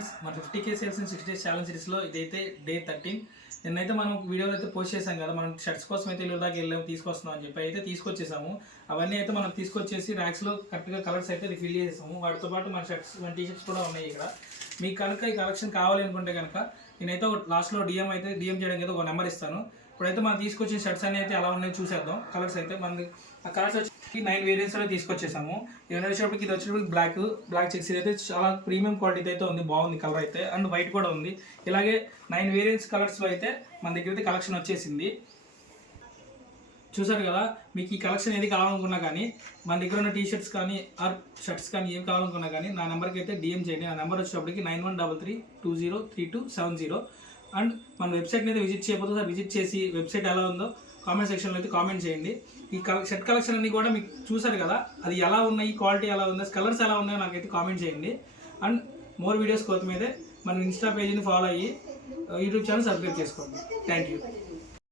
Friends మన 50K sales in 60 days challenge సిరీస్లో ఇదైతే డే 13. నిన్నైతే మనం వీడియోలో అయితే పోస్ట్ చేసాం కదా, మనం షర్ట్స్ కోసం అయితే ఇల్లు దాకా వెళ్ళాము తీసుకొస్తున్నాం అని చెప్పి అయితే తీసుకొచ్చేసాము. అవన్నీ అయితే మనం తీసుకొచ్చేసి ర్యాక్స్లో కరెక్ట్గా కలర్స్ అయితే రిఫిల్ చేసేసాము. వాటితో పాటు మన షర్ట్స్ మన టీషర్ట్స్ కూడా ఉన్నాయి ఇక్కడ. మీకు కనుక ఈ కలెక్షన్ కావాలి అనుకుంటే కనుక నేనైతే లాస్ట్లో డిఎం చేయడానికి అయితే ఒక నెంబర్ ఇస్తాను. ఇప్పుడైతే మనం తీసుకొచ్చిన షర్ట్స్ అన్ని అయితే ఎలా ఉన్నాయో చూసేద్దాం. కలర్స్ అయితే మన ఆ కలర్స్ వచ్చి 9 వేరియంట్స్ లో తీసుకొచ్చేసాము. ఇవన్నీ వచ్చేటప్పటికి ఇది వచ్చేటప్పటికి బ్లాక్ చెక్స్ అయితే చాలా ప్రీమియం క్వాలిటీ అయితే ఉంది, బాగుంది కలర్ అయితే, అండ్ వైట్ కూడా ఉంది. ఇలాగే 9 వేరియంట్స్ కలర్స్లో అయితే మన దగ్గర అయితే కలెక్షన్ వచ్చేసింది. చూసారు కదా, మీకు ఈ కలెక్షన్ ఏది కావాలనుకున్నా కానీ మన దగ్గర ఉన్న టీషర్ట్స్ కానీ ఆర్ షర్ట్స్ కానీ ఏం కావాలనుకున్నా కానీ నా నెంబర్కి అయితే డిఎం చేయండి. నా నెంబర్ వచ్చేటప్పటికి 9133203270. అండ్ మన వెబ్సైట్ని అయితే విజిట్ చేయకపోతే సార్ విజిట్ చేసి వెబ్సైట్ ఎలా ఉందో కామెంట్ సెక్షన్లో అయితే కామెంట్ చేయండి. ఈ షర్ట్ కలెక్షన్ అన్ని కూడా మీకు చూసారు కదా, అది ఎలా ఉన్నాయి, క్వాలిటీ ఎలా ఉందో, కలర్స్ ఎలా ఉన్నాయో నాకైతే కామెంట్ చేయండి. అండ్ మోర్ వీడియోస్ కోసం అయితే మన ఇన్స్టా పేజీని ఫాలో అయ్యి యూట్యూబ్ ఛానల్ సబ్స్క్రైబ్ చేసుకోండి. Thank you.